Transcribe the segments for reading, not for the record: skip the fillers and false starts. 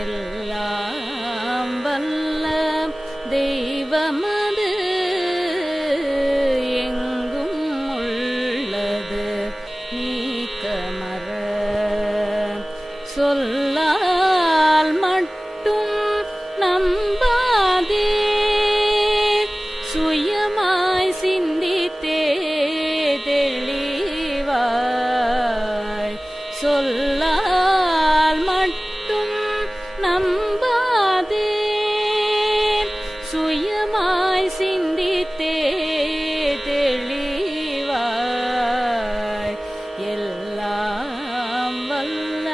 எல்லாம் வல்ல தெய்வமது எங்கும் உள்ளது நீக்கமற சொல்லால் மட்டும் நம்பாதே சுயமாய் சிந்தித்தே தெளிவாய் சொல்லால் மட்டும் நம்பாதே சுயமாய் சிந்தித்தே தெளிவாய் எல்லாம் வல்ல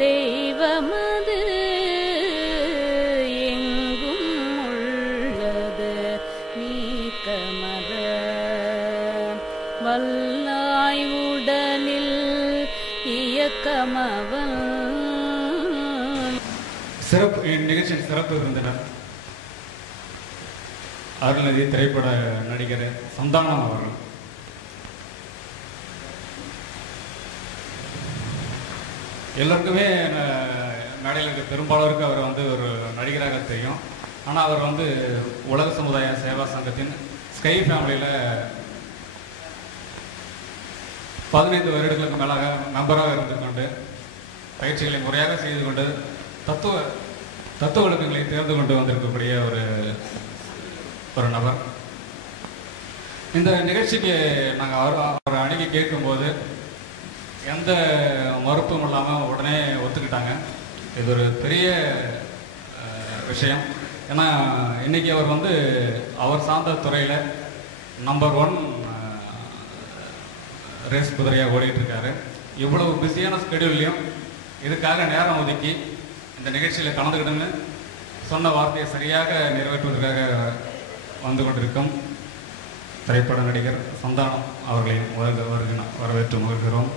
தெய்வமது எங்கும் உள்ளது நீக்கமற வல்லாய் உடலில் இயக்கமவன். சிறப்பு நிகழ்ச்சியின் சிறப்பு விருந்தினர் அருள்நிதி திரைப்பட நடிகர் சந்தானம் அவர்கள். எல்லாருக்குமே மேடையில் இருக்க பெரும்பாலருக்கு அவர் வந்து ஒரு நடிகராக தெரியும். ஆனால் அவர் வந்து உலக சமுதாய சேவா சங்கத்தின் ஸ்கை ஃபேமிலியில் 15 வருடங்களுக்கு மேலாக மெம்பராக இருந்து கொண்டு பயிற்சிகளை முறையாக செய்து கொண்டு தத்துவ ஒழுக்கங்களை தேர்ந்து கொண்டு வந்திருக்கக்கூடிய ஒரு நபர். இந்த நிகழ்ச்சிக்கு நாங்கள் அவர் அணுகி கேட்கும்போது எந்த மறுப்பும் இல்லாமல் உடனே ஒத்துக்கிட்டாங்க. இது ஒரு பெரிய விஷயம். ஏன்னா இன்றைக்கி அவர் வந்து அவர் சார்ந்த துறையில் நம்பர் 1 ரேஸ் குதிரையாக ஓடிட்டுருக்காரு. இவ்வளவு பிஸியான ஸ்கெடியூல்லையும் இதுக்காக நேரம் ஒதுக்கி இந்த நிகழ்ச்சியில் கலந்துக்கிட்டுன்னு சொன்ன வார்த்தையை சரியாக நிறைவேற்றுவதற்காக வந்து கொண்டிருக்கும் திரைப்பட நடிகர் சந்தானம் அவர்களையும் வரவேற்று மகிழ்கிறோம்.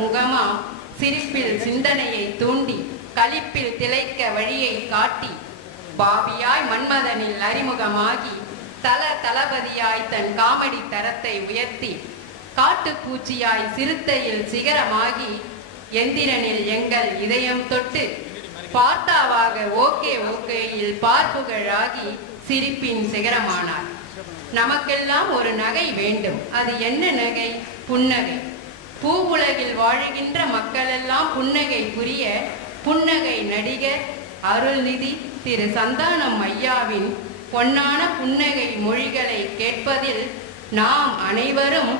முகமா சிரிப்பில் சிந்தனையை தூண்டி களிப்பில் திளைக்க வழியை காட்டி பாவியாய் மன்மதனில் அறிமுகமாகி தளபதியாய் தன் காமெடி தரத்தை உயர்த்தி காட்டுப்பூச்சியாய் சிறுத்தையில் சிகரமாகி எந்திரனில் எங்கள் இதயம் தொட்டு பார்த்தாவாக ஓகேயில் பார்ப்புகழாகி சிரிப்பின் சிகரமானார். நமக்கெல்லாம் ஒரு நகை வேண்டும். அது என்ன நகை? புன்னகை. பூ உலகில் வாழுகின்ற மக்களெல்லாம் புன்னகை புரிய புன்னகை நடிகர் அருள்நிதி திரு சந்தானம் ஐயாவின் பொன்னான புன்னகை மொழிகளை கேட்பதில் நாம் அனைவரும்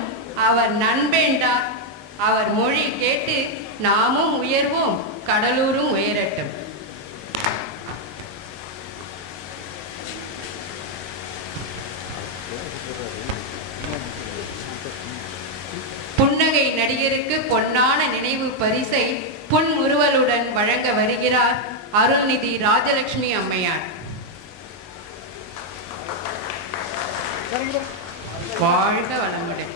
அவர் நண்பேண்டார். அவர் மொழி கேட்டு நாமும் உயர்வோம், கடலூரும் உயரட்டும். புன்னகை நடிகருக்கு பொன்னான நினைவு பரிசை புன்முறுவலுடன் வழங்க வருகிறார் அருள்நிதி ராஜலட்சுமி அம்மையார். வாழ்க வளமுடன்.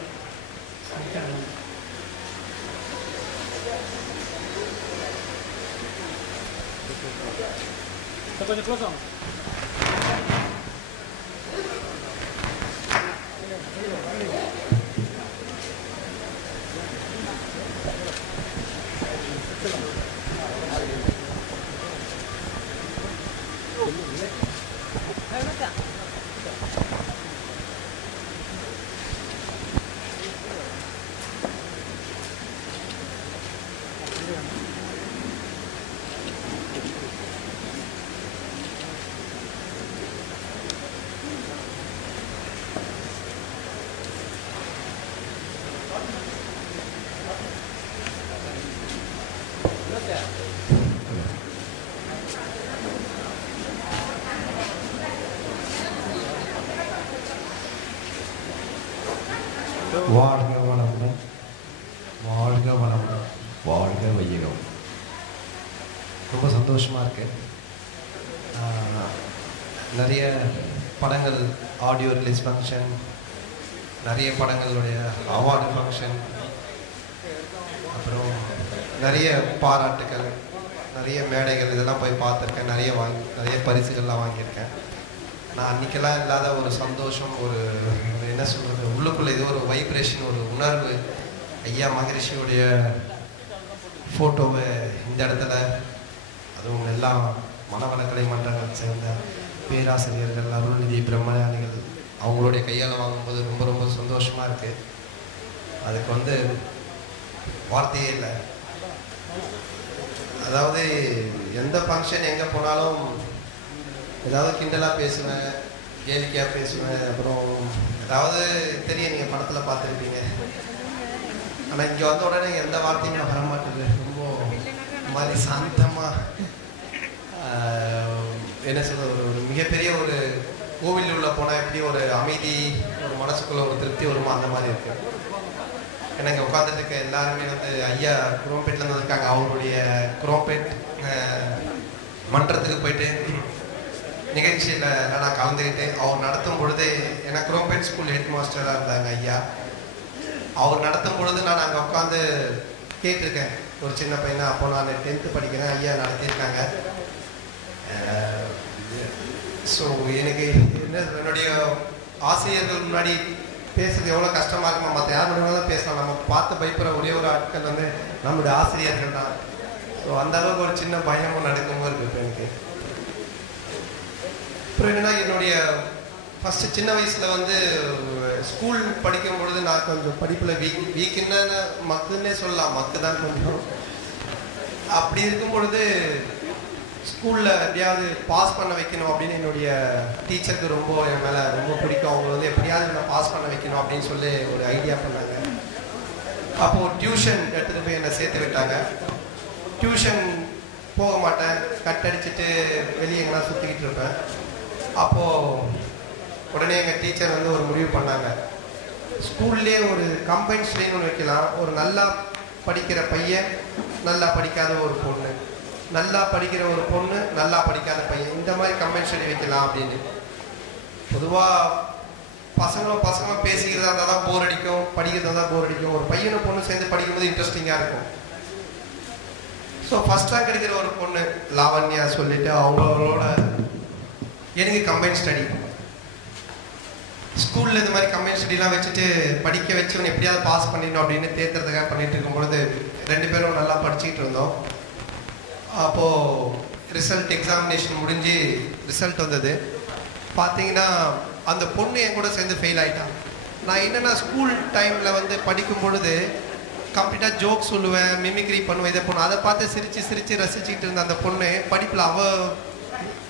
கொஞ்சம் க்ளோஸ் ஆகும். வாழ்க வளமுடன், வாழ்க வளமுடன், வாழ்க வையகம். ரொம்ப சந்தோஷமாக இருக்கு. நிறைய படங்கள் ஆடியோ ரிலீஸ் ஃபங்க்ஷன், நிறைய படங்களுடைய அவார்டு ஃபங்க்ஷன், அப்புறம் நிறைய பாராட்டுகள், நிறைய மேடைகள் இதெல்லாம் போய் பார்த்துருக்கேன். நிறைய பரிசுகள்லாம் வாங்கியிருக்கேன். நான் அன்றைக்கெல்லாம் இல்லாத ஒரு சந்தோஷம், ஒரு என்ன சொல்கிறது, உள்ளுக்குள்ளே இது ஒரு வைப்ரேஷன், ஒரு உணர்வு. ஐயா மகரிஷியுடைய ஃபோட்டோவை இந்த இடத்துல, அதுவும் எல்லாம் மனவளக்கலை மன்றங்கள் சேர்ந்த பேராசிரியர்கள், அருள்நிதி, பிரம்மஞானிகள் அவங்களுடைய கையால் வாங்கும்போது ரொம்ப ரொம்ப சந்தோஷமாக இருக்குது. அதுக்கு வார்த்தையே இல்லை. அதாவது எந்த ஃபங்க்ஷன் எங்கே போனாலும் ஏதாவது கிண்டலாக பேசுவேன், கேலிக்கையாக பேசுவேன். அப்புறம் ஏதாவது தெரியும், நீங்கள் படத்தில் பார்த்துருப்பீங்க. ஆனால் இங்கே வந்த உடனே எந்த வார்த்தையும் நான் வரமாட்டேது. ரொம்ப மாதிரி சாந்தமாக என்ன சொல்கிறது, ஒரு மிகப்பெரிய ஒரு கோவில் உள்ள போனால் எப்படி ஒரு அமைதி, ஒரு மனசுக்குள்ள ஒரு திருப்தி வருமோ அந்த மாதிரி இருக்குது. ஏன்னா இங்கே உட்காந்துட்டு இருக்க எல்லாருமே ஐயா குரோம்பேட்டில் இருக்காங்க. அவருடைய குரோம்பேட் மன்றத்துக்கு போயிட்டு நிகழ்ச்சியில் நான் கலந்துக்கிட்டு அவர் நடத்தும் பொழுது, ஏன்னா குரோம்பேட் ஸ்கூல் ஹெட் மாஸ்டராக இருந்தாங்க ஐயா. அவர் நடத்தும் பொழுது நான் அங்கே உட்காந்து கேட்டிருக்கேன். ஒரு சின்ன பையனா, அப்போ நான் 10th படிக்கிறேன், ஐயா நடத்தியிருக்காங்க. ஸோ எனக்கு என்னுடைய ஆசிரியர்கள் முன்னாடி பேசுறது எவ்வளோ கஷ்டமாக இருக்குமா. மற்ற யார் முன்னாடி பேசலாம், நம்ம பார்த்து பயப்படுற ஒரே ஒரு ஆட்கள் நம்மளுடைய ஆசிரியர்கள் தான். ஸோ அந்த அளவுக்கு ஒரு சின்ன பயமும் நடக்கும்போது இருக்கு இப்போ எனக்கு. அப்புறம் என்னன்னா, என்னுடைய ஃபஸ்ட்டு சின்ன வயசில் ஸ்கூல் படிக்கும் பொழுது நான் கொஞ்சம் படிப்பில் வீக்குன்னு மக்குன்னே சொல்லலாம், மக்கு தான் கொஞ்சம். அப்படி இருக்கும் பொழுது ஸ்கூலில் எப்படியாவது பாஸ் பண்ண வைக்கணும் அப்படின்னு என்னுடைய டீச்சருக்கு ரொம்ப என் மேலே ரொம்ப பிடிக்கும். அவங்க எப்படியாவது நான் பாஸ் பண்ண வைக்கணும் அப்படின்னு சொல்லி ஒரு ஐடியா பண்ணாங்க. அப்போது டியூஷன் எடுத்துகிட்டு போய் என்னை சேர்த்து விட்டாங்க. டியூஷன் போக மாட்டேன், கட் அடிச்சுட்டு வெளியே எங்கன்னா சுற்றிக்கிட்டு இருப்பேன். அப்போது உடனே எங்கள் டீச்சர் ஒரு முடிவு பண்ணாங்க, ஸ்கூல்லே ஒரு கம்பைன் ஸ்ட்ரெயின் ஒன்று வைக்கலாம். ஒரு நல்லா படிக்கிற பையன், நல்லா படிக்காத ஒரு பொண்ணு, நல்லா படிக்கிற ஒரு பொண்ணு, நல்லா படிக்காத பையன், இந்த மாதிரி கம்பைன் ஸ்டடி வைக்கலாம் அப்படின்னு. பொதுவாக பசங்களும் பேசிக்கிறதா இருந்தால் தான் போர் அடிக்கும், படிக்கிறதா தான் போர் அடிக்கும். ஒரு பையனும் பொண்ணு சேர்ந்து படிக்கும்போது இன்ட்ரெஸ்டிங்காக இருக்கும். ஸோ ஃபஸ்ட் ரேங்க் எடுக்கிற ஒரு பொண்ணு லாவண்யா சொல்லிட்டு அவங்களோட எனக்கு கம்பைன் ஸ்டடி ஸ்கூலில் இந்த மாதிரி கம்பைன் ஸ்டடிலாம் வச்சுட்டு படிக்க வச்சு அவனை எப்படியாவது பாஸ் பண்ணிடணும் அப்படின்னு தேர்ந்ததுக்காக பண்ணிட்டு இருக்கும்பொழுது 2 பேரும் நல்லா படிச்சுக்கிட்டு இருந்தோம். அப்போது ரிசல்ட் எக்ஸாமினேஷன் முடிஞ்சு ரிசல்ட் வந்தது. பார்த்தீங்கன்னா அந்த பொண்ணு என் கூட சேர்ந்து ஃபெயில் ஆகிட்டான். நான் என்னென்னா ஸ்கூல் டைமில் படிக்கும் பொழுது கம்ப்ளீட்டாக ஜோக் சொல்லுவேன், மிமிக்ரி பண்ணுவேன், இதை பண்ணுவேன். அதை பார்த்து சிரித்து ரசிச்சுக்கிட்டு இருந்த அந்த பொண்ணு படிப்பில் அவள்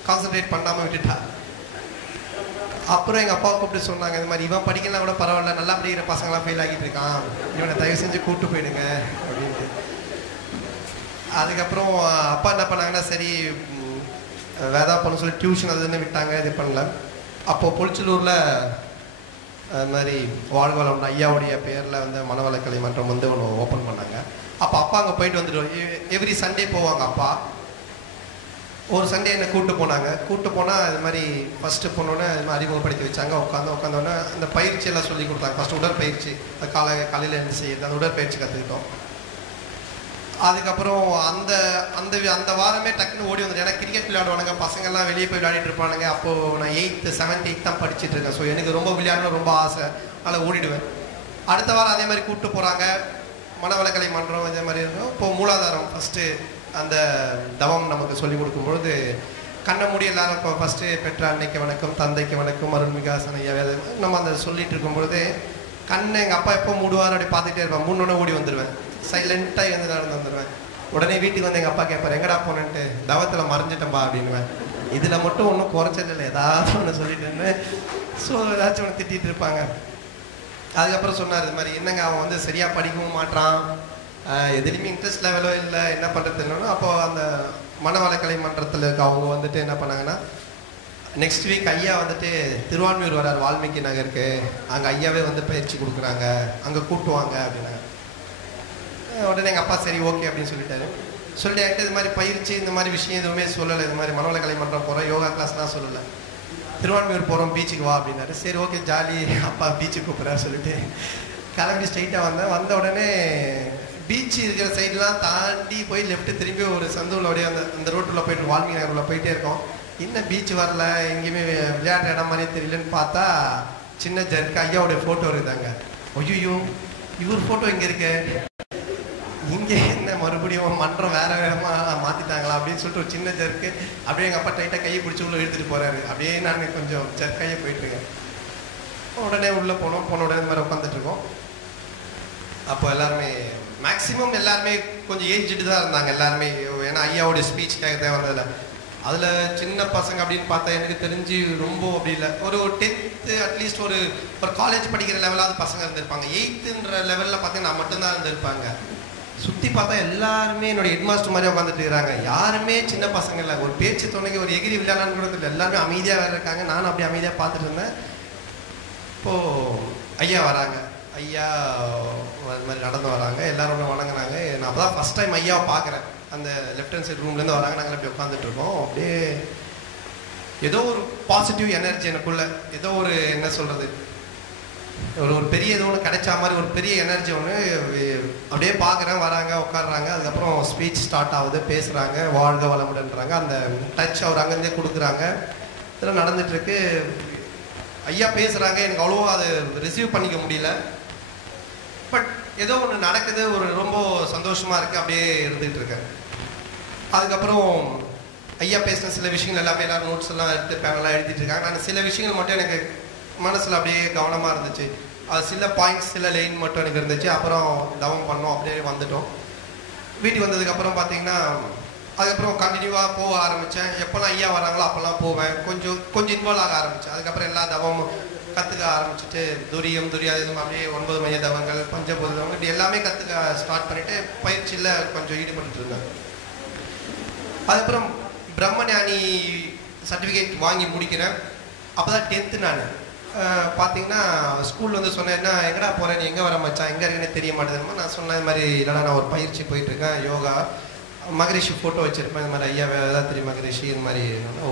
கான்சன்ட்ரேட் பண்ணாமல் விட்டுட்டா. அப்புறம் எங்கள் அப்பாவை கூப்பிட்டு சொன்னாங்க, இந்த மாதிரி இவன் படிக்கலாம் கூட பரவாயில்ல, நல்லா படிக்கிற பசங்களாம் ஃபெயில் ஆகிட்டு இருக்கான், இவனை தயவு செஞ்சு கூப்பிட்டு போயிடுங்க அப்படின்ட்டு. அதுக்கப்புறம் அப்பா என்ன பண்ணாங்கன்னா, சரி வேதா பண்ண சொல்லி டியூஷன் அதுன்னு விட்டாங்க, இது பண்ணல. அப்போது பொலிச்சலூரில் அது மாதிரி வாழ்க வளமுடன் ஐயாவுடைய பேரில் மனவளக்கலை மன்றம் ஒன்று ஓப்பன் பண்ணாங்க. அப்போ அப்பா அங்கே போயிட்டு வந்துடுவோம். எவ்ரி சண்டே போவாங்க அப்பா. ஒரு சண்டே என்னை கூப்பிட்டு போனாங்க. கூப்பிட்டு போனால் இது மாதிரி ஃபஸ்ட்டு போனோன்னே இது மாதிரி அறிமுகப்படுத்தி வச்சாங்க. உட்காந்தோடனே அந்த பயிற்சியெல்லாம் சொல்லி கொடுத்தாங்க. ஃபஸ்ட்டு உடற்பயிற்சி, காலையில் எழுந்து செய்யுது, அந்த உடற்பயிற்சி கற்றுக்கிட்டோம். அதுக்கப்புறம் அந்த அந்த அந்த வாரமே டக்குன்னு ஓடி வந்துடும். ஏன்னா கிரிக்கெட் விளையாடுவானுங்க பசங்கள்லாம், வெளியே போய் விளையாடிட்டு இருப்பானுங்க. அப்போது நான் 8th 7th 8th தான் படிச்சுட்டு இருக்கேன். ஸோ எனக்கு ரொம்ப விளையாடணும் ரொம்ப ஆசை, அதில் ஓடிடுவேன். அடுத்த வாரம் அதே மாதிரி கூப்பிட்டு போகிறாங்க, மனவளக்கலை மன்றம் இதே மாதிரி இருக்கும். இப்போது மூலாதாரம் ஃபஸ்ட்டு அந்த தவம் நமக்கு சொல்லிக் கொடுக்கும்பொழுது கண்ணை மூடி எல்லாரும் இப்போ ஃபஸ்ட்டு பெற்ற அன்னைக்கு வணக்கம், தந்தைக்கு வணக்கம், அருள்மிகாசன் ஐயா நம்ம அந்த சொல்லிட்டு இருக்கும்பொழுது கண்ணை எங்கள் அப்பா எப்போ மூடுவார் அப்படி பார்த்துட்டே இருப்பேன். மூணு ஓடி வந்துடுவேன், சைலண்ட்டாக வந்து நடந்து வந்துடுவேன். உடனே வீட்டுக்கு வந்து எங்கள் அப்பா கேட்பார், எங்கடா போனேன்ட்டு. தவத்தில் மறைஞ்சிட்டேன்பா அப்படின்வேன். இதில் மட்டும் ஒன்றும் குறைச்சதில்லை, ஏதாவது ஒன்று சொல்லிட்டு இருந்தேன். ஸோ ஏதாச்சும் ஒன்று திட்டிகிட்டு இருப்பாங்க. அதுக்கப்புறம் சொன்னார் இது மாதிரி, என்னங்க அவன் வந்து சரியாக படிக்கவும் மாட்டான், எதுலேயுமே இன்ட்ரெஸ்ட் லெவலோ இல்லை, என்ன பண்ணுறது இல்லைன்னா. அப்போது அந்த மனவளக்கலை மன்றத்தில் இருக்க அவங்க வந்துட்டு என்ன பண்ணாங்கன்னா, நெக்ஸ்ட் வீக் ஐயா வந்துட்டு திருவான்மியூர் வரார், வால்மீகி நகருக்கு, அங்கே ஐயாவே வந்து பயிற்சி கொடுக்குறாங்க, அங்கே கூட்டுவாங்க அப்படின்னாங்க. உடனே எங்கள் அப்பா சரி ஓகே அப்படின்னு சொல்லிட்டாரு. சொல்லிட்டு என்கிட்ட இது மாதிரி பயிற்சி இந்த மாதிரி விஷயம் எதுவுமே சொல்லலை. இது மாதிரி மனவளக்கலை மன்றம் போகிறோம், யோகா கிளாஸ்லாம் சொல்லலை. திருவான்மியூர் போகிறோம், பீச்சுக்கு வா அப்படின்னாரு. சரி ஓகே ஜாலி, அப்பா பீச்சுக்கு கூப்பிட்றாரு சொல்லிட்டு கிளம்பி ஸ்ட்ரைட்டாக வந்தேன். வந்த உடனே பீச்சு இருக்கிற சைட்லாம் தாண்டி போய் லெஃப்ட்டு திரும்பி ஒரு சந்தூரில் அப்படியே அந்த ரோட்டில் போயிட்டு வால்மீகி நகரில் போயிட்டே இருக்கோம். இன்னும் பீச் வரல, எங்கேயுமே விளையாடுற இடம் மாதிரியே தெரியலன்னு பார்த்தா சின்ன ஜர்க்கு ஐயாவுடைய ஃபோட்டோ இருக்குதாங்க. ஐயோ இவர் ஃபோட்டோ இங்கே இருக்கு, இங்கே என்ன மறுபடியும் மன்றம் வேற வேறமாக மாற்றிட்டாங்களா அப்படின்னு சொல்லிட்டு ஒரு சின்ன ஜர்க்கு அப்படியே எங்கள் அப்பா டைட்டாக கையை பிடிச்சி உள்ளே இழுத்துட்டு போகிறாரு. அப்படியே நான் கொஞ்சம் ஜர்க்கையே போயிட்டுருக்கேன். உடனே உள்ளே போனோம், போன உடனே இந்த மாதிரி உட்காந்துட்ருக்கோம். அப்போ எல்லாருமே மேக்ஸிமம் எல்லாருமே கொஞ்சம் ஏஜ்டு தான் இருந்தாங்க எல்லாருமே. ஏன்னா ஐயாவோடைய ஸ்பீச் கேட்க தேவையில்லை. அதில் சின்ன பசங்க அப்படின்னு பார்த்தா எனக்கு தெரிஞ்சு ரொம்ப அப்படி இல்லை, ஒரு 10th அட்லீஸ்ட் ஒரு காலேஜ் படிக்கிற லெவலாவது பசங்க இருந்திருப்பாங்க. 8th லெவலில் பார்த்தீங்கன்னா நான் மட்டும்தான் இருந்திருப்பாங்க. சுற்றி பார்த்தா எல்லாருமே என்னோட ஹெட்மாஸ்டர் மாதிரி உட்காந்துட்டு இருக்கிறாங்க. யாருமே சின்ன பசங்க இல்லை. ஒரு பேச்சு துணைக்கு ஒரு எகிரி விளையாடலான்னு கூட தெரியல. எல்லாருமே அமைதியாக வேறு இருக்காங்க. நானும் அப்படி அமைதியாக பார்த்துட்டு இருந்தேன். இப்போது ஐயா வராங்க. ஐயா அது மாதிரி நடந்து வராங்க, எல்லாரும் வணங்கினாங்க. நான் அப்போ தான் ஃபஸ்ட் டைம் ஐயாவை பார்க்குறேன். அந்த லெஃப்ட் ஹேண்ட் சைட் ரூம்லேருந்து வராங்க, நாங்கள் அப்படி உட்காந்துட்டு இருக்கோம். அப்படியே ஏதோ ஒரு பாசிட்டிவ் எனர்ஜி எனக்குள்ள, ஏதோ ஒரு என்ன சொல்கிறது, ஒரு பெரிய ஏதோ ஒன்று கிடைச்சா மாதிரி ஒரு பெரிய எனர்ஜி ஒன்று அப்படியே பார்க்குறேன். வராங்க, உட்காடுறாங்க. அதுக்கப்புறம் ஸ்பீச் ஸ்டார்ட் ஆகுது, பேசுகிறாங்க, வாழ்க வளமுடன்றாங்க. அந்த டச் அவர் அங்கேருந்தே கொடுக்குறாங்க. இதெல்லாம் நடந்துகிட்ருக்கு. ஐயா பேசுகிறாங்க, எனக்கு அவ்வளோ அது ரிசீவ் பண்ணிக்க முடியல. பட் ஏதோ ஒன்று நடக்குது, ஒரு ரொம்ப சந்தோஷமாக இருக்குது, அப்படியே இருந்துகிட்டு இருக்கேன். அதுக்கப்புறம் ஐயா பேசின சில விஷயங்கள் எல்லாமே எல்லோரும் நோட்ஸ் எல்லாம் எடுத்து பேனெல்லாம் எழுதிட்டு இருக்காங்க. நான் சில விஷயங்கள் மட்டும் எனக்கு மனசில் அப்படியே கவனமாக இருந்துச்சு. அது சில பாயிண்ட்ஸ் சில லைன் மட்டும் எனக்கு இருந்துச்சு. அப்புறம் தவம் பண்ணோம், அப்படியே வந்துட்டோம். வீட்டுக்கு வந்ததுக்கப்புறம் பார்த்தீங்கன்னா அதுக்கப்புறம் கண்டினியூவாக போக ஆரம்பித்தேன். எப்போல்லாம் ஐயா வராங்களோ அப்போல்லாம் போவேன். கொஞ்சம் இன்வால்வ் ஆக ஆரம்பித்தேன். அதுக்கப்புறம் எல்லா தவமும் கற்றுக்க ஆரம்பிச்சுட்டு துரியம் துரியாதம் அப்படியே 9 மைய தவங்கள், பஞ்சபூத தவங்கள் இப்படி எல்லாமே கற்றுக்க ஸ்டார்ட் பண்ணிவிட்டு பயிற்சியில் கொஞ்சம் ஈடுபட்டு இருந்தேன். அதுக்கப்புறம் பிரம்மஞானி சர்டிஃபிகேட் வாங்கி முடிக்கிறேன். அப்போ தான் 10th நான் பார்த்தீங்கன்னா ஸ்கூலில் வந்து சொன்னேன், என்ன எங்கடா போகிறேன், நீ எங்கே வர மச்சான், எங்கே இருக்குன்னு தெரிய மாட்டேதுமா. நான் சொன்னேன் இது மாதிரி இல்லைனா நான் ஒரு பயிற்சி போயிட்டுருக்கேன், யோகா. மகரிஷி ஃபோட்டோ வச்சுருப்பேன், இந்த மாதிரி ஐயா வேதாத்திரி மகரிஷி இது மாதிரி.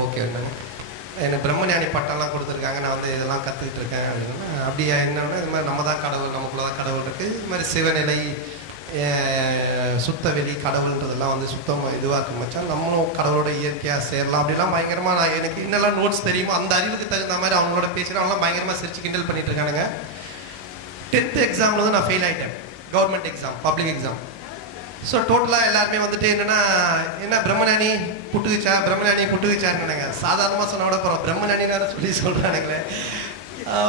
ஓகே என்னங்க எனக்கு பிரம்மஞானி பட்டம்லாம் கொடுத்துருக்காங்க, நான் வந்து இதெல்லாம் கற்றுக்கிட்டு இருக்கேன் அப்படின்னா. அப்படியா என்னன்னா இது மாதிரி நம்ம தான் கடவுள், நமக்குள்ள தான் கடவுள் இருக்குது. இது மாதிரி சிவநிலை சுத்த வெளி கடவுள்ன்றதெல்லாம் வந்து சுத்தமாக இதுவாக இருக்கு மச்சான், நம்மளும் கடவுளோட இயற்கையாக சேரலாம் அப்படிலாம் பயங்கரமாக. நான் எனக்கு இன்னெல்லாம் நோட்ஸ் தெரியுமோ அந்த அறிவுக்கு தகுந்த மாதிரி அவங்களோட பேசுகிறேன். அவங்களாம் பயங்கரமாக சிரிச்சு கிண்டல் பண்ணிட்டு இருக்கானுங்க. 10th எக்ஸாமில் வந்து நான் ஃபெயில் ஆகிட்டேன், government exam, public exam. So டோட்டலாக எல்லாருமே வந்துட்டு என்னென்னா, என்ன பிரம்மஞானி புட்டுக்குச்சாருங்க. சாதாரணமாக சொன்ன விட அப்புறம் பிரம்மஞானின்னு சொல்லி சொல்கிறானுங்களே.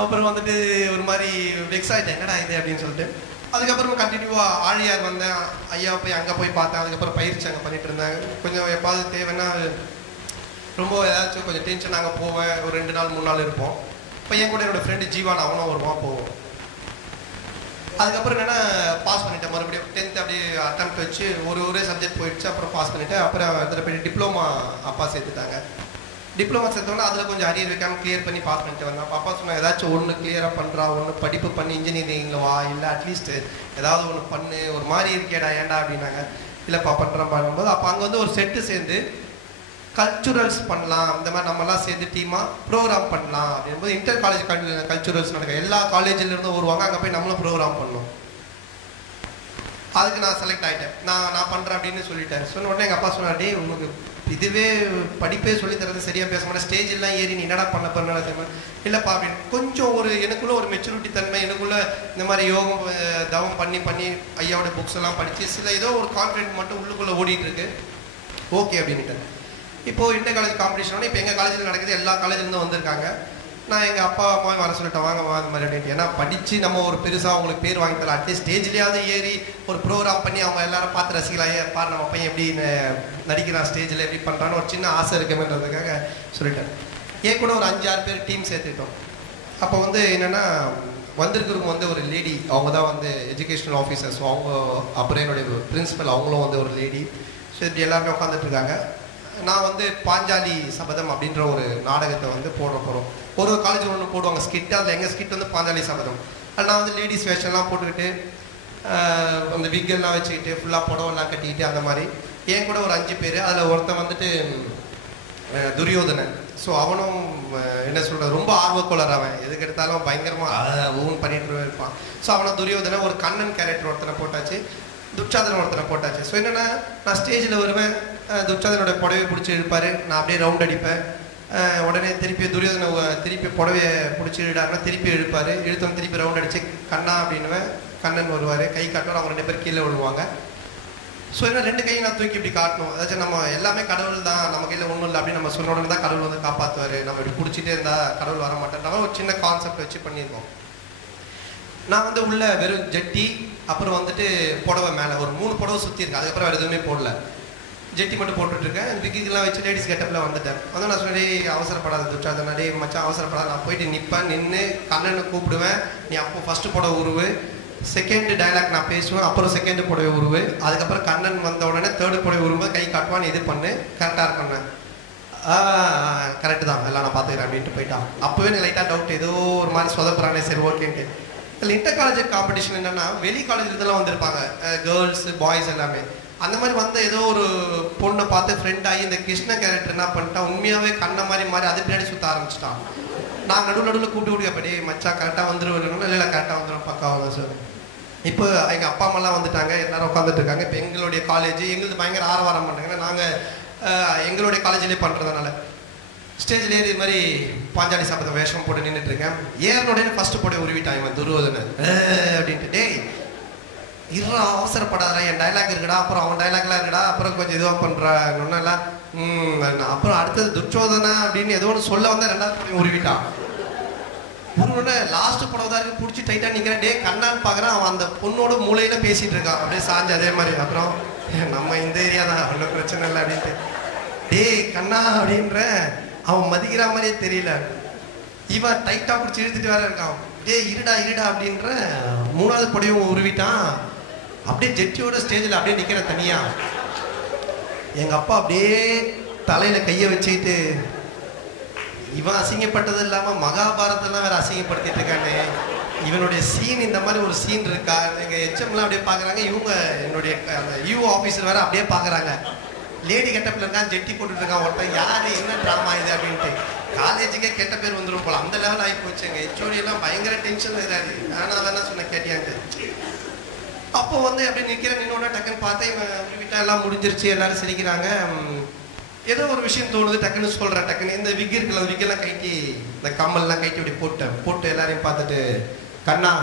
அப்புறம் வந்துட்டு ஒரு மாதிரி வெக்ஸ் ஆகிட்டேன், என்னடா இது அப்படின்னு சொல்லிட்டு. அதுக்கப்புறம் கண்டினியூவாக ஆழியார் வந்தேன், ஐயா போய் அங்கே போய் பார்த்தேன். அதுக்கப்புறம் பயிற்சி அங்கே பண்ணிட்டு இருந்தேன். கொஞ்சம் எப்பாவது தேவைன்னா ரொம்ப ஏதாச்சும் கொஞ்சம் டென்ஷன் அங்கே போவேன். ஒரு 2 நாள் 3 நாள் இருப்போம். இப்போ என் கூட என்னோடய ஃப்ரெண்டு ஜீவான், அவனும் வருவான், போவோம். அதுக்கப்புறம் என்னென்னா பாஸ் பண்ணிட்டேன். மறுபடியும் 10th அப்படியே அட்டெம்ப்ட் வச்சு ஒரே சப்ஜெக்ட் போயிடுச்சு. அப்புறம் பாஸ் பண்ணிவிட்டேன். அப்புறம் அதில் போய் டிப்ளமா அப்பா சேர்த்துட்டாங்க. டிப்ளமா சேர்த்தோன்னா அதில் கொஞ்சம் அரியர் வைக்காமல் கிளியர் பண்ணி பாஸ் பண்ணிட்டு வந்தேன். அப்போ அப்பா சொன்னால் ஏதாச்சும் ஒன்று கிளியராக பண்ணுறா, ஒன்று படிப்பு பண்ணி இன்ஜினியரிங்கில் வா, இல்லை அட்லீஸ்ட் ஏதாவது ஒன்று பண்ணு, ஒரு மாதிரி இருக்கேடா ஏண்டா அப்படின்னாங்க. இல்லைப்பா பண்ணுறேன் பண்ணும்போது அப்போ அங்கே வந்து ஒரு செட்டு சேர்ந்து கல்ச்சுரல்ஸ் பண்ணலாம், இந்த மாதிரி நம்மலாம் சேர்ந்து டீமாக ப்ரோக்ராம் பண்ணலாம் அப்படின்போது இன்டர் காலேஜ் கல்ச்சுரல்ஸ் நடக்கும். எல்லா காலேஜிலேருந்தும் வருவாங்க, அங்கே போய் நம்மளும் ப்ரோக்ராம் பண்ணோம். அதுக்கு நான் செலக்ட் ஆகிட்டேன். நான் பண்ணுறேன் அப்படின்னு சொல்லிட்டேன். சொன்ன உடனே எங்கள் அப்பா சொன்னார், டே உனக்கு இதுவே படிப்பே சொல்லி தரது சரியாக பேச மாட்டேன், ஸ்டேஜ் எல்லாம் ஏறி நீ என்னடா பண்ண இல்லைப்பா அப்படின்னு கொஞ்சம் ஒரு எனக்குள்ள ஒரு மெச்சூரிட்டி தன்மை, எனக்குள்ள இந்த மாதிரி யோகம் தவம் பண்ணி ஐயாவோட புக்ஸ் எல்லாம் படித்து சில ஏதோ ஒரு கான்ஃபிடென்ட் மட்டும் உள்ளுக்குள்ளே ஓடிட்டு இருக்கு. ஓகே அப்படின்ட்டு இப்போது இன்டர் காலேஜ் காம்படிஷன் இப்போ எங்கள் காலேஜில் நடக்குது, எல்லா காலேஜ்லேருந்து வந்திருக்காங்க. நான் எங்கள் அப்பா அம்மாவும் வர சொல்லிட்டேன், வாங்க அந்த மாதிரி அப்படின்ட்டு. ஏன்னா படித்து நம்ம ஒரு பெருசாக அவங்களுக்கு பேர் வாங்கி தரலாம், அட்லீஸ்ட் ஸ்டேஜ்லேயாவது ஏறி ஒரு ப்ரோக்ராம் பண்ணி அவங்க எல்லாரும் பார்த்து ரசிகலாயே பாரு நம்ம பையன் எப்படி நடிக்கிறான், ஸ்டேஜில் எப்படி பண்ணுறான்னு ஒரு சின்ன ஆசை இருக்குன்றதுக்காக சொல்லிட்டேன். ஏன் கூட ஒரு 5-6 பேர் டீம் சேர்த்துட்டோம். அப்போ வந்து என்னென்னா வந்திருக்கிறவங்க வந்து ஒரு லேடி, அவங்க தான் வந்து எஜுகேஷனல் ஆஃபீஸர்ஸ், அவங்க அப்புறம் என்னுடைய பிரின்சிபல் அவங்களும் வந்து ஒரு லேடி. ஸோ இப்படி எல்லாருமே உட்காந்துட்டு இருக்காங்க. நான் வந்து பாஞ்சாலி சபதம் அப்படின்ற ஒரு நாடகத்தை வந்து போட போகிறோம். ஒரு காலேஜில் ஒன்று போடுவாங்க ஸ்கிட், அதில் எங்கள் ஸ்கிட் வந்து பாஞ்சாலி சபதம். அதில் நான் வந்து லேடிஸ் வேஷன்லாம் போட்டுக்கிட்டு அந்த விக்கெல்லாம் வச்சுக்கிட்டு ஃபுல்லாக புடவெல்லாம் கட்டிக்கிட்டு அந்த மாதிரி என் கூட ஒரு 5 பேர். அதில் ஒருத்தன் வந்துட்டு துரியோதனன். ஸோ அவனும் என்ன சொல்கிறது ரொம்ப ஆர்வக்கோளர், அவன் எதுக்கு எடுத்தாலும் பயங்கரமாக ஊன் பண்ணிட்டு இருப்பான். ஸோ அவனை துரியோதனன், ஒரு கண்ணன் கேரக்டர் ஒருத்தனை போட்டாச்சு, துச்சாதனன் ஒருத்தனை போட்டாச்சு. ஸோ என்னென்னா நான் ஸ்டேஜில் வருவேன், துச்சாதனோட புடவையை பிடிச்சி இழுப்பார், நான் அப்படியே ரவுண்ட் அடிப்பேன். உடனே திருப்பி துரியோதனை திருப்பி புடவையை பிடிச்சி இழுடாருன்னா திருப்பி இழுப்பார், இழுத்தவன் திருப்பி ரவுண்ட் அடிச்சு கண்ணா அப்படின்னுவேன், கண்ணன் வருவார், கை காட்டுவார், அவங்க 2 பேர் கீழே விழுவாங்க. ஸோ என்ன 2 கையும் நான் தூக்கி இப்படி காட்டணும். அதாச்சும் நம்ம எல்லாமே கடவுள் தான், நம்ம கையில் ஒன்றும் இல்லை அப்படின்னு நம்ம சொன்ன உடனே தான் கடவுள் வந்து காப்பாற்றுவார், நம்ம இப்படி பிடிச்சிட்டே இருந்தால் கடவுள் வர மாட்டேன்ற ஒரு சின்ன கான்செப்ட் வச்சு பண்ணியிருக்கோம். நான் வந்து உள்ள வெறும் ஜட்டி, அப்புறம் வந்துட்டு புடவை மேலே ஒரு 3 புடவை சுற்றிருக்கேன், அதுக்கப்புறம் வேறு எதுவுமே போடல, ஜெட்டி மட்டும் போட்டுட்ருக்கேன். விக்கிக்கெல்லாம் வச்சு லேடிஸ் கெட்டப்பில் வந்துட்டேன். வந்து நான் சொன்னே அவசரப்படாத துச்சாதனா, டே மச்சான் அவசரப்படாத, நான் போயிட்டு நிற்பேன், நின்று கண்ணனை கூப்பிடுவேன், நீ அப்போ ஃபஸ்ட்டு புடவை உருவு, செகண்ட் டைலாக் நான் பேசுவேன், அப்புறம் செகண்ட் புடவை உருவு, அதுக்கப்புறம் கண்ணன் வந்த உடனே தேர்டு புடவை உருவு, கை காட்டுவான், இது பண்ணு, கரெக்டாக இருக்கணும். கரெக்டு தான், எல்லாம் நான் பார்த்துக்கிறேன் அப்படின்ட்டு போயிட்டான். அப்போவே எனக்கு லைட்டாக டவுட், ஏதோ ஒரு மாதிரி சொதப்புறானே, சரி ஓகேன்ட்டு. இதில் இன்டர் காலேஜ் காம்படிஷன் என்னென்னா வெளி காலேஜ் இதெல்லாம் வந்திருப்பாங்க, கேர்ள்ஸு பாய்ஸ் எல்லாமே. அந்த மாதிரி வந்து ஏதோ ஒரு பொண்ணை பார்த்து ஃப்ரெண்ட் ஆகி இந்த கிருஷ்ண கேரக்டர் என்ன பண்ணிட்டான், உண்மையாகவே கண்ணை மாதிரி அது பின்னாடி சுற்ற ஆரம்பிச்சிட்டான். நான் நடுவில் கூப்பிட்டு அப்படி மச்சான் கரெக்டாக வந்துடுவேன், இல்லை கரெக்டாக வந்துடும் பக்காவாக சார். இப்போ எங்கள் அப்பா அம்மாலாம் வந்துட்டாங்க, எல்லாரும் உட்காந்துட்டு இருக்காங்க. இப்போ எங்களுடைய காலேஜ் எங்களுக்கு பயங்கர ஆரவாரம் பண்ணுறாங்க. நாங்கள் எங்களுடைய காலேஜ்லேயே பண்ணுறதுனால ஸ்டேஜில் ஏறி இது மாதிரி பாஞ்சாலி சபதம் வேஷம் போட்டு நின்றுட்டு இருக்கேன். ஏறனுடைய ஃபர்ஸ்ட் போட உருவிட்டான் இவன் துரியோதனன் அப்படின்ட்டு. டே இருறா அவசரப்படாதா, என் டைலாக் இருக்குடா, அப்புறம் அவன் டைலாக்லாம் இருக்குடா, அப்புறம் கொஞ்சம் இதுவாக பண்ணுறாங்கலாம். அப்புறம் அடுத்தது துச்சோதனா அப்படின்னு ஏதோ ஒன்று சொல்ல வந்தால் 2வது உருவிட்டான். உருவனை லாஸ்ட் படம் தான் இருக்கு, பிடிச்சி டைட்டாக நிற்கிறேன். டே கண்ணான்னு பார்க்குறான், அவன் அந்த பொண்ணோட மூளையில பேசிகிட்டு இருக்கான் அப்படியே சாஞ்சு அதே மாதிரி. அப்புறம் நம்ம இந்த ஏரியா தான், அவ்வளோ பிரச்சனை இல்லை அப்படின்ட்டு. டே கண்ணா அப்படின்ற அவன் மதிக்கிற மாதிரியே தெரியல, இவன் டைட்டாக பிடிச்சி இழுத்துட்டு வேற இருக்கான். டே இருடா அப்படின்ற 3வது படையும் உருவிட்டான். அப்படியே ஜெட்டியோட ஸ்டேஜில் அப்படியே நிற்கிறேன் தனியா. எங்கள் அப்பா அப்படியே தலையில் கையை வச்சுக்கிட்டு, இவன் அசிங்கப்பட்டது இல்லாமல் மகாபாரதெல்லாம் வேற அசிங்கப்படுத்திட்டு இருக்கானே, இவனுடைய சீன் இந்த மாதிரி ஒரு சீன் இருக்கா. எங்கள் ஹெச்எம்லாம் அப்படியே பார்க்குறாங்க, இவங்க என்னுடைய அந்த யூ ஆஃபீஸர் வேற அப்படியே பார்க்குறாங்க. லேடி கெட்டப்பில் இருக்கான், ஜெட்டி போட்டுட்டு இருக்கான் ஒருத்தன், யாரு என்ன ட்ராமா இது அப்படின்ட்டு. காலேஜுக்கே கெட்ட பேர் வந்துடும் போல, அந்த லெவல் ஆகி போச்சு. எங்கள் ஹெச்ஓடி எல்லாம் பயங்கர டென்ஷன் இதாது. ஆனால் வேணா சொன்ன கேட்டியான்ட்டு. அப்போ வந்து அப்படியே நின்னோன்னா டக்குன்னு பார்த்தேன், இவன் வீட்டில் எல்லாம் முடிஞ்சிருச்சு, எல்லாரும் சிரிக்கிறாங்க. ஏதோ ஒரு விஷயம் தோணுது, டக்குன்னு சொல்கிறேன். டக்குன்னு இந்த விக் இருக்குல்ல, அந்த விக்கெல்லாம் கைட்டி, இந்த கம்மல்லாம் கைட்டி இப்படி போட்டு எல்லாரையும் பார்த்துட்டு, கண்ணா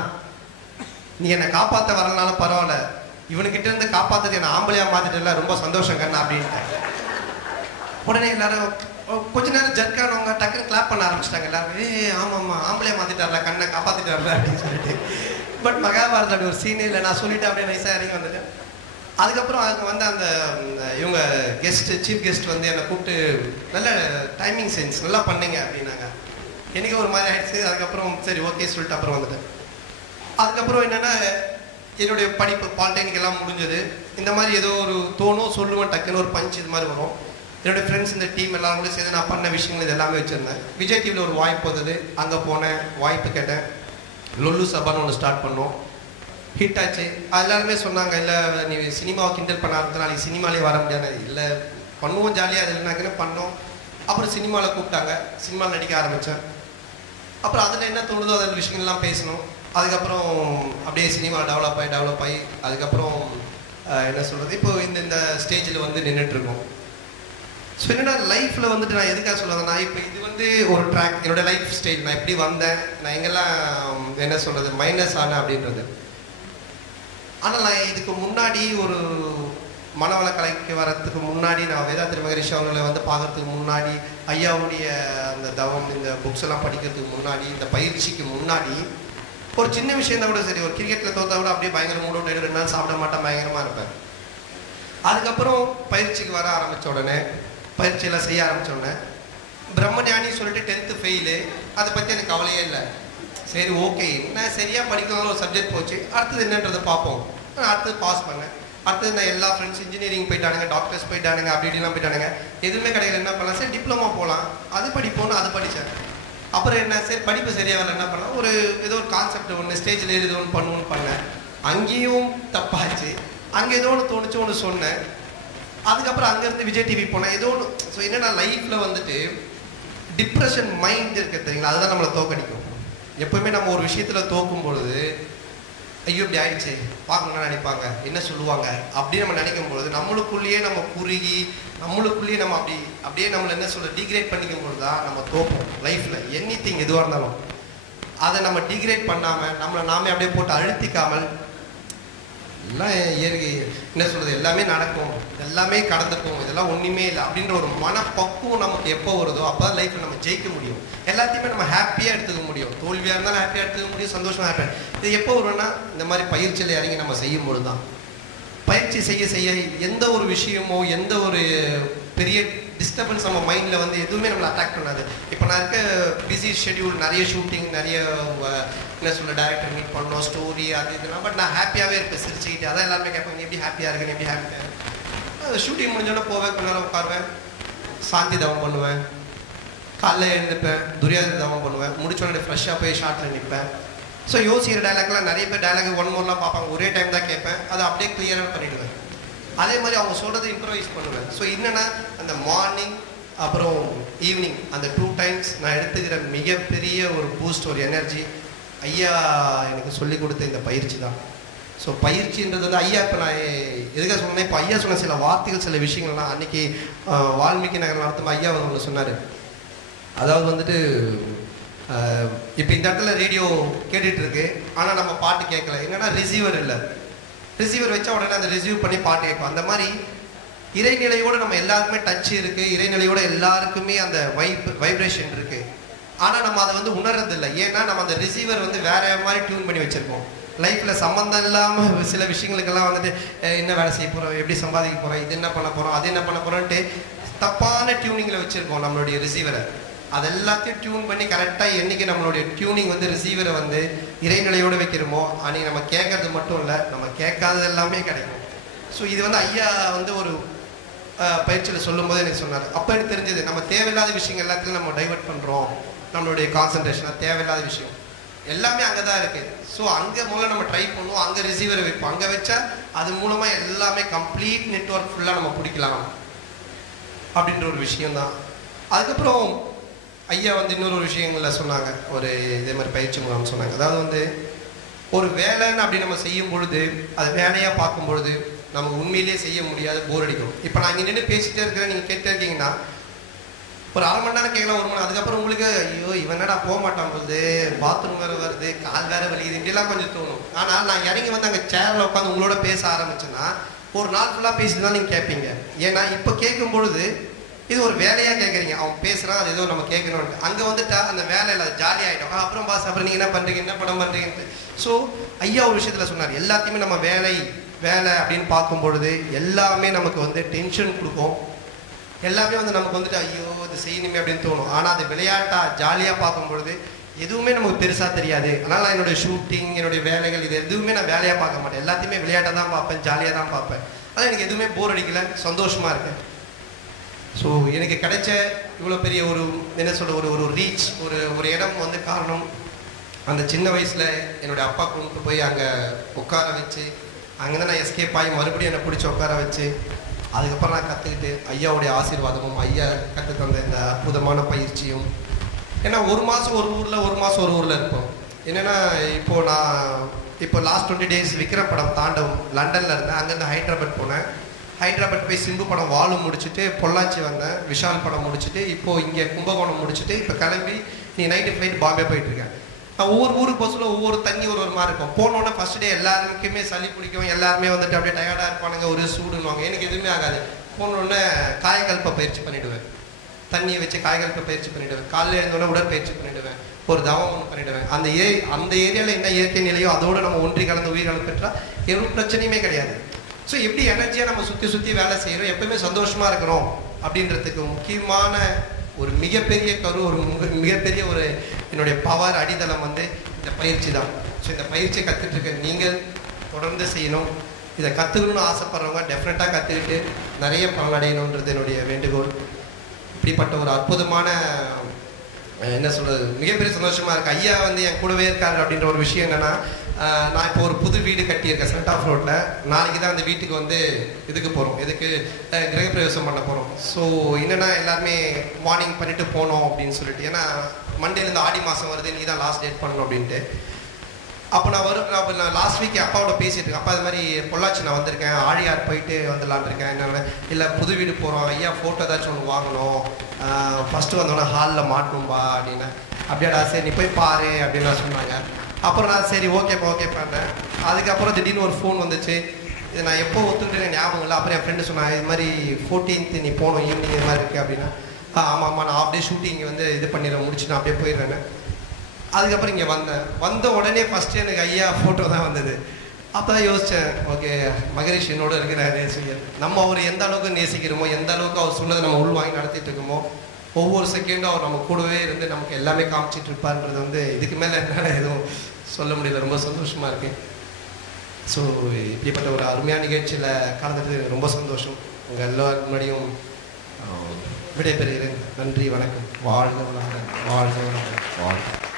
நீ என்னை காப்பாற்ற வரலனாலும் பரவாயில்ல, இவனுக்கிட்ட இருந்து காப்பாற்றுறது என்னை ஆம்பளையா மாற்றிட்டு ரொம்ப சந்தோஷம் கண்ணா அப்படின்ட்டு. உடனே எல்லாரும் கொஞ்ச நேரம் ஜர்க்கானவங்க டக்குன்னு கிளாப் பண்ண ஆரம்பிச்சிட்டாங்க எல்லாரும். ஆமாம்மா ஆம்பளையா மாற்றிட்டார்ல, கண்ணை காப்பாற்றிட்டார்ல அப்படின்னு சொல்லிட்டு. பட் மகாபாரதம் அப்படி ஒரு சீனே இல்லை, நான் சொல்லிட்டு அப்படியே நைஸாக இறங்கி வந்துட்டேன். அதுக்கப்புறம் அங்கே வந்து அந்த இவங்க சீஃப் கெஸ்ட் வந்து என்னை கூப்பிட்டு நல்ல டைமிங் சென்ஸ் நல்லா பண்ணீங்க அப்படின்னாங்க. எனக்கு ஒரு மாதிரி ஆயிடுச்சு. அதுக்கப்புறம் சரி ஓகே சொல்லிட்டு அப்புறம் வந்துட்டேன். அதுக்கப்புறம் என்னென்னா என்னுடைய படிப்பு பாலிடெக்னிக் எல்லாம் முடிஞ்சது. இந்த மாதிரி ஏதோ ஒரு தோணும் சொல்லுவேன், டக்குன்னு ஒரு பஞ்ச் இது மாதிரி வரும். என்னுடைய ஃப்ரெண்ட்ஸ் இந்த டீம் எல்லாம் கூட சேர்ந்து நான் பண்ண விஷயங்கள் இது எல்லாமே வச்சுருந்தேன். விஜய் டிவியில் ஒரு வாய்ப்பு வந்தது, அங்கே போனேன், வாய்ப்பு கேட்டேன். லொல்லு சபான்னு ஒன்று ஸ்டார்ட் பண்ணோம், ஹிட் ஆச்சு. எல்லாருமே சொன்னாங்க, இல்லை நீ சினிமாவை கிண்டல் பண்ண ஆரம்பிச்சு நாளைக்கு சினிமாலே வர முடியாது. இல்லை பண்ணுவோம் ஜாலியாக, அது இல்லைனாக்குன்னு பண்ணோம். அப்புறம் சினிமாவில் கூப்பிட்டாங்க, சினிமாவில் நடிக்க ஆரம்பித்தேன். அப்புறம் அதில் என்ன தோணுதோ அதில் விஷயங்கள்லாம் பேசணும். அதுக்கப்புறம் அப்படியே சினிமா டெவலப் ஆகி அதுக்கப்புறம் என்ன சொல்கிறது, இப்போ இந்த ஸ்டேஜில் வந்து நின்றுட்டுருக்கோம். ஸோ என்னடா லைஃப்பில் வந்துட்டு நான் எதுக்காக சொல்லுவேன்னா, இப்போ இது வந்து ஒரு ட்ராக், என்னோடய லைஃப் ஸ்டைல், நான் எப்படி வந்தேன், நான் எங்கெல்லாம் என்ன சொல்கிறது மைனஸ் ஆனேன் அப்படின்றது. ஆனால் நான் இதுக்கு முன்னாடி ஒரு மனவள கலைக்கு வரத்துக்கு முன்னாடி, நான் வேதாத்திரி மகரிஷி அவங்களை வந்து பார்க்கறதுக்கு முன்னாடி, ஐயாவுடைய அந்த தவம் இந்த புக்ஸ் எல்லாம் படிக்கிறதுக்கு முன்னாடி, இந்த பயிற்சிக்கு முன்னாடி ஒரு சின்ன விஷயம் தான் கூட சரி, ஒரு கிரிக்கெட்டில் தோற்றா கூட அப்படியே பயங்கர மூட் அவுட் 2 நாள் சாப்பிட மாட்டேன், பயங்கரமாக இருப்பேன். அதுக்கப்புறம் பயிற்சிக்கு வர ஆரம்பித்த உடனே, பயிற்சியெல்லாம் செய்ய ஆரம்பித்த உடனே பிரம்மஞானி சொல்லிட்டு 10th ஃபெயிலு, அதை பற்றி எனக்கு கவலையே இல்லை. சரி ஓகே, நான் சரியாக படிக்கணும், ஒரு சப்ஜெக்ட் போச்சு, அடுத்தது என்னன்றதை பார்ப்போம். நான் அடுத்தது பாஸ் பண்ணேன். அடுத்தது நான் எல்லா ஃப்ரெண்ட்ஸ் இன்ஜினியரிங் போயிட்டானுங்க, டாக்டர்ஸ் போயிட்டானுங்க, அப்படி இப்படிலாம் போயிட்டானுங்க. எதுவுமே கிடையாது. என்ன பண்ணலாம், சரி டிப்ளமா போகலாம், அது படிப்போன்னு அது படித்தேன். அப்புறம் என்ன, சரி படிப்பு சரியாக என்ன பண்ணலாம், ஒரு ஏதோ ஒரு கான்செப்ட் ஒன்று ஸ்டேஜில் ஏறி ஒன்று பண்ணுவோன்னு பண்ணேன். அங்கேயும் தப்பாச்சு. அங்கே ஏதோ ஒன்று தோணுச்சு, ஒன்று சொன்னேன். அதுக்கப்புறம் அங்கேருந்து விஜய் டிவி போனேன், ஏதோ ஒன்று. ஸோ என்னென்னா லைஃப்பில் வந்துட்டு டிப்ரெஷன் மைண்ட் இருக்குது தெரியுங்களா, அதுதான் நம்மளை தோக்கடிக்கும். எப்போவுமே நம்ம ஒரு விஷயத்தில் தோக்கும் பொழுது, ஐயோ இப்படி ஆயிடுச்சு, பார்க்கணும்னா நினைப்பாங்க, என்ன சொல்லுவாங்க அப்படின்னு நம்ம நினைக்கும் பொழுது, நம்மளுக்குள்ளேயே நம்ம குறுகி, நம்மளுக்குள்ளேயே நம்ம அப்படியே நம்மளை என்ன சொல்ல டிகிரேட் பண்ணிக்கும் பொழுது தான் நம்ம தோப்போம். லைஃப்பில் எனிதிங் எதுவாக இருந்தாலும் அதை நம்ம டிகிரேட் பண்ணாமல், நம்மளை நாமே அப்படியே போட்டு அழுத்திக்காமல், எல்லாம் இயற்கை என்ன சொல்கிறது, எல்லாமே நடக்கும், எல்லாமே கடந்துக்கும், இதெல்லாம் ஒன்றுமே இல்லை அப்படின்ற ஒரு மனப்பக்குவம் நமக்கு எப்போ வருதோ அப்போ தான் லைஃப்பில் நம்ம ஜெயிக்க முடியும். எல்லாத்தையுமே நம்ம ஹாப்பியாக எடுத்துக்க முடியும். தோல்வியாக இருந்தாலும் ஹாப்பியாக எடுத்துக்க முடியும், சந்தோஷமாக ஹாப்பியாக. இது எப்போ வரும்னா, இந்த மாதிரி பயிற்சியில் இறங்கி நம்ம செய்யும்பொழுது தான். பயிற்சி செய்ய செய்ய எந்த ஒரு விஷயமோ, எந்த ஒரு பெரிய டிஸ்டர்பன்ஸ் நம்ம மைண்டில் வந்து எதுவுமே நம்மளை அட்டாக் பண்ணாது. இப்போ நான் இருக்க பிஸி ஷெட்யூல், நிறைய ஷூட்டிங், நிறைய என்ன சொல்ல டைரக்டர் மீட் பண்ணோம், ஸ்டோரி அது இதெல்லாம். பட் நான் ஹாப்பியாகவே இருப்பேன், சிரிச்சுக்கிட்டு. அதான் எல்லாருமே கேட்பாங்க, எப்படி ஹாப்பியாக இருக்கேன், எப்படி ஹாப்பியாக இருக்கேன். ஷூட்டிங் முடிஞ்சோடனே போவேன், கொஞ்ச நேரம் உட்காருவேன், சாந்தி தவம் பண்ணுவேன், காலைல எழுந்துப்பேன், துரியாத தவம் பண்ணுவேன், முடிச்சோடனே ஃப்ரெஷ்ஷாக போய் ஷார்ட்டில் நிற்பேன். ஸோ யோசிக்கிற டைலாக்லாம் நிறைய பேர் டைலாக் 1 மோர்லாம் பார்ப்பாங்க, ஒரே டைம் தான் கேட்பேன், அதை அப்படியே கிளியராக பண்ணிவிடுவேன். அதே மாதிரி அவங்க சொல்கிறத இம்ப்ரவைஸ் பண்ணுவேன். ஸோ என்னென்னா, அந்த மார்னிங் அப்புறம் ஈவினிங் அந்த 2 டைம்ஸ் நான் எடுத்துக்கிற மிகப்பெரிய ஒரு பூஸ்ட், ஒரு எனர்ஜி ஐயா எனக்கு சொல்லிக் கொடுத்த இந்த பயிற்சி தான். ஸோ பயிற்சின்றது வந்து ஐயா, இப்போ நான் எதுக்காக சொன்னேன், இப்போ ஐயா சொன்ன சில வார்த்தைகள், சில விஷயங்கள்லாம் அன்றைக்கி வால்மீகி நகர் நடத்தும் ஐயா வந்து ஒன்று சொன்னார். அதாவது வந்துட்டு, இப்போ இந்த இடத்துல ரேடியோ கேட்டுட்டு இருக்கு, ஆனால் நம்ம பாட்டு கேட்கல. என்னன்னா ரிசீவர் இல்லை. ரிசீவர் வச்சா உடனே அந்த ரிசீவ் பண்ணி பாட்டு கேட்கும். அந்த மாதிரி இறைநிலையோடு நம்ம எல்லாருக்குமே டச் இருக்குது, இறைநிலையோட எல்லாருக்குமே அந்த வைப்ரேஷன் இருக்குது. ஆனால் நம்ம அதை வந்து உணர்றதில்லை. ஏன்னா நம்ம அந்த ரிசீவர் வந்து வேற மாதிரி டியூன் பண்ணி வச்சுருக்கோம். லைஃப்பில் சம்மந்தம் இல்லாமல் சில விஷயங்களுக்கெல்லாம் வந்துட்டு என்ன வேலை செய்ய போகிறோம், எப்படி சம்பாதிக்க போகிறோம், இது என்ன பண்ண போகிறோம், அது என்ன பண்ண போகிறோன்ட்டு தப்பான டியூனிங்கில் வச்சுருக்கோம் நம்மளுடைய ரிசீவரை. அது எல்லாத்தையும் டியூன் பண்ணி கரெக்டாக என்றைக்கு நம்மளுடைய டியூனிங் வந்து ரிசீவரை வந்து இறைநிலையோடு வைக்கிறோமோ, அன்றைக்கி நம்ம கேட்கறது மட்டும் இல்லை, நம்ம கேட்காதது எல்லாமே கிடைக்கும். ஸோ இது வந்து ஐயா வந்து ஒரு பயிற்சியில் சொல்லும்போது எனக்கு சொன்னார். அப்போ எனக்கு தெரிஞ்சது, நம்ம தேவையில்லாத விஷயங்கள் எல்லாத்தையும் நம்ம டைவெர்ட் பண்ணுறோம். நம்மளுடைய கான்சன்ட்ரேஷனாக தேவையில்லாத விஷயம் எல்லாமே அங்கே தான் இருக்குது. ஸோ அங்கே மூலம் நம்ம ட்ரை பண்ணுவோம், அங்கே ரிசீவரை வைப்போம். அங்கே வச்சா அது மூலமாக எல்லாமே கம்ப்ளீட் நெட்வொர்க் ஃபுல்லாக நம்ம பிடிக்கலாம் அப்படின்ற ஒரு விஷயந்தான். அதுக்கப்புறம் ஐயா வந்து இன்னொரு விஷயங்களில் சொன்னாங்க, ஒரு இதே மாதிரி பயிற்சி மூலம் சொன்னாங்க. அதாவது வந்து ஒரு வேலைன்னு அப்படி நம்ம செய்யும் பொழுது, அது வேலையாக பார்க்கும் பொழுது நமக்கு உண்மையிலேயே செய்ய முடியாது, போர் அடிக்கும். இப்போ நான் இங்கே நின்று பேசிகிட்டே இருக்கிறேன், நீங்கள் கேட்டே இருக்கீங்கன்னா ஒரு 1/2 மணி நேரம் கேட்கலாம், 1 மணி நேரம். அதுக்கப்புறம் உங்களுக்கு ஐயோ இவன் என்னடா போக மாட்டான் போகுது, பாத்ரூம் வேறு வருது, கால் வேறு வலிக்குது, இப்படிலாம் கொஞ்சம் தோணும். ஆனால் நான் இறங்கி வந்து அங்கே சேரில் உட்காந்து உங்களோட பேச ஆரம்பிச்சேன்னா ஒரு நாள் ஃபுல்லாக பேசிட்டு தான் நீங்கள் கேட்பீங்க. ஏன்னா இப்போ கேட்கும் பொழுது இது ஒரு வேலையாக கேட்குறீங்க, அவன் பேசுகிறான், அது ஏதோ நம்ம கேட்கணும்னு. அங்கே வந்துட்டா அந்த வேலையில் ஜாலியாகிடும். அப்புறம் பாஸ் அப்புறம் நீங்கள் என்ன பண்ணுறீங்க, என்ன படம் பண்ணுறீங்கன்ட்டு. ஸோ ஐயா ஒரு விஷயத்தில் சொன்னார், எல்லாத்தையுமே நம்ம வேலை அப்படின்னு பார்க்கும் பொழுது எல்லாமே நமக்கு வந்து டென்ஷன் கொடுக்கும். எல்லாமே வந்து நமக்கு வந்துட்டு ஐயோ இது செய்யணுமே அப்படின்னு தோணும். ஆனால் அது விளையாட்டாக ஜாலியாக பார்க்கும் பொழுது எதுவுமே நமக்கு பெருசாக தெரியாது. அதனால் நான் என்னுடைய ஷூட்டிங், என்னுடைய வேலைகள், இது எதுவுமே நான் வேலையாக பார்க்க மாட்டேன். எல்லாத்தையுமே விளையாட்டாக தான் பார்ப்பேன், ஜாலியாக தான் பார்ப்பேன். அதான் எனக்கு எதுவுமே போர் அடிக்கல, சந்தோஷமாக இருக்கேன். ஸோ எனக்கு கிடைச்ச இவ்வளோ பெரிய ஒரு என்ன சொல்ல ஒரு ரீச், ஒரு இடம் வந்து காரணம் அந்த சின்ன வயசில் என்னுடைய அப்பா கொண்டு போய் அங்கே உட்கார வச்சு, அங்கேருந்து நான் எஸ்கேப் ஆகி மறுபடியும் என்னை பிடிச்சி உட்கார வச்சு, அதுக்கப்புறம் நான் கற்றுக்கிட்டு ஐயாவுடைய ஆசீர்வாதமும் ஐயா கற்றுத்தந்த இந்த அற்புதமான பயிற்சியும். ஏன்னா 1 மாதம் ஒரு ஊரில், 1 மாதம் ஒரு ஊரில் இருப்போம். என்னென்னா இப்போ லாஸ்ட் 20 days விக்ரம் படம் தாண்டவம் லண்டனில் இருந்தேன். அங்கேருந்து ஹைதராபாத் போனேன். ஹைதராபாத் போய் சிம்பு படம் வாலும் முடிச்சுட்டு பொள்ளாச்சி வந்தேன். விஷால் படம் முடிச்சுட்டு இப்போது இங்கே கும்பகோணம் முடிச்சுட்டு இப்போ கிளம்பி நீ நைட்டு ஃப்ளைட் பாம்பே போயிட்டுருக்கேன். நான் ஒவ்வொரு ஊருக்கு போக சொல்ல ஒவ்வொரு தண்ணி ஒரு மாதிரி இருக்கும். போனோடனே ஃபர்ஸ்ட் டே எல்லாருக்குமே சளி பிடிக்கும், எல்லாருமே வந்துட்டு அப்படியே டயர்டாக இருப்பானுங்க, ஒரு சூடுன்னுவாங்க. எனக்கு எதுவுமே ஆகாது. போனோடனே காயகல்ப பயிற்சி பண்ணிவிடுவேன், தண்ணியை வச்சு காயகல்ப பயிற்சி பண்ணிவிடுவேன். காலையில் எழுந்தோடனே உடற்பயிற்சி பண்ணிவிடுவேன், ஒரு தவம் ஒன்று பண்ணிவிடுவேன். அந்த ஏரியாவில் என்ன இயற்கை நிலையோ அதோடு நம்ம ஒன்றி கலந்து உயிர் பெற்றால் எதுவும் பிரச்சனையுமே கிடையாது. ஸோ எப்படி எனர்ஜியாக நம்ம சுற்றி வேலை செய்கிறோம், எப்பவுமே சந்தோஷமாக இருக்கிறோம் அப்படின்றதுக்கு முக்கியமான ஒரு மிகப்பெரிய மிகப்பெரிய ஒரு என்னுடைய பவர் அடித்தளம் வந்து இந்த பயிற்சி தான். ஸோ இந்த பயிற்சியை கற்றுட்டு இருக்க நீங்கள் தொடர்ந்து செய்யணும். இதை கற்றுக்கணும்னு ஆசைப்படுறவங்க டெஃபினட்டாக கற்றுக்கிட்டு நிறைய பலனடையணுன்றது என்னுடைய வேண்டுகோள். இப்படிப்பட்ட ஒரு அற்புதமான என்ன சொல்கிறது, மிகப்பெரிய சந்தோஷமாக இருக்குது. ஐயா வந்து என் கூடவே இருக்காரு அப்படின்ற ஒரு விஷயம் என்னென்னா, நான் இப்போ ஒரு புது வீடு கட்டியிருக்கேன் சென்ட் ஆஃப் ரோட்டில். நாளைக்கு தான் அந்த வீட்டுக்கு வந்து இதுக்கு போகிறோம், இதுக்கு கிரகப்பிரவேசம் பண்ண போகிறோம். ஸோ என்னென்னா எல்லாருமே மார்னிங் பண்ணிவிட்டு போனோம் அப்படின்னு சொல்லிட்டு, ஏன்னா மண்டேலேருந்து ஆடி மாதம் வருது, நீ தான் லாஸ்ட் டேட் பண்ணணும் அப்படின்ட்டு. அப்போ நான் லாஸ்ட் வீக் அப்பாவோட பேசிட்டு இருக்கேன். அப்பா இது மாதிரி பொள்ளாச்சி நான் வந்திருக்கேன், ஆழியார் போயிட்டு வந்துடலான் இருக்கேன். என்னென்ன இல்லை புது வீடு போகிறோம் ஐயா, ஃபோட்டோ ஏதாச்சும் ஒன்று வாங்கணும், ஃபஸ்ட்டு வந்தோடனே ஹாலில் மாட்டணும்பா அப்படின்னு. அப்படியாடா சரி நீ போய் பாரு அப்படின்னு நான் சொன்னாங்க. அப்புறம் நான் சரி ஓகே பண்ணேன். அதுக்கப்புறம் திடீர்னு ஒரு ஃபோன் வந்துச்சு. இது நான் எப்போ ஒத்துக்கிட்டேன் ஞாபகம் இல்லை. அப்புறம் என் ஃப்ரெண்டு சொன்னாங்க இது மாதிரி 14th நீ போகணும் ஈவினிங் இது மாதிரி இருக்குது அப்படின்னா. ஆமாம் நான் அப்படியே ஷூட்டிங் வந்து இது பண்ணிடுறேன், முடிச்சு நான் அப்படியே போயிடுறேன்னு. அதுக்கப்புறம் இங்கே வந்த உடனே ஃபஸ்ட்டு எனக்கு ஐயா ஃபோட்டோ தான் வந்தது. அப்போ தான் யோசித்தேன், ஓகே மகரிஷ் என்னோட இருக்கிற நேசிக்கர், நம்ம அவர் எந்த அளவுக்கு நேசிக்கிறோமோ, எந்த அளவுக்கு அவர் சொன்னதை நம்ம உள்வாங்கி நடத்திட்டு இருக்கோமோ, ஒவ்வொரு செகண்டும் அவர் நம்ம கூடவே இருந்து நமக்கு எல்லாமே காமிச்சிட்டு இருப்பார்ன்றது வந்து இதுக்கு மேலே என்னால் எதுவும் சொல்ல முடியல. ரொம்ப சந்தோஷமாக இருக்குது. ஸோ இப்படிப்பட்ட ஒரு அருமையான நிகழ்ச்சியில் கலந்துட்டு ரொம்ப சந்தோஷம். உங்கள் எல்லாருக்கு முன்னாடியும் விடைபெறுகிறேன். நன்றி, வணக்கம். வாழ்க வளமுடன். வாழ்க வளமுடன். வாழ்க.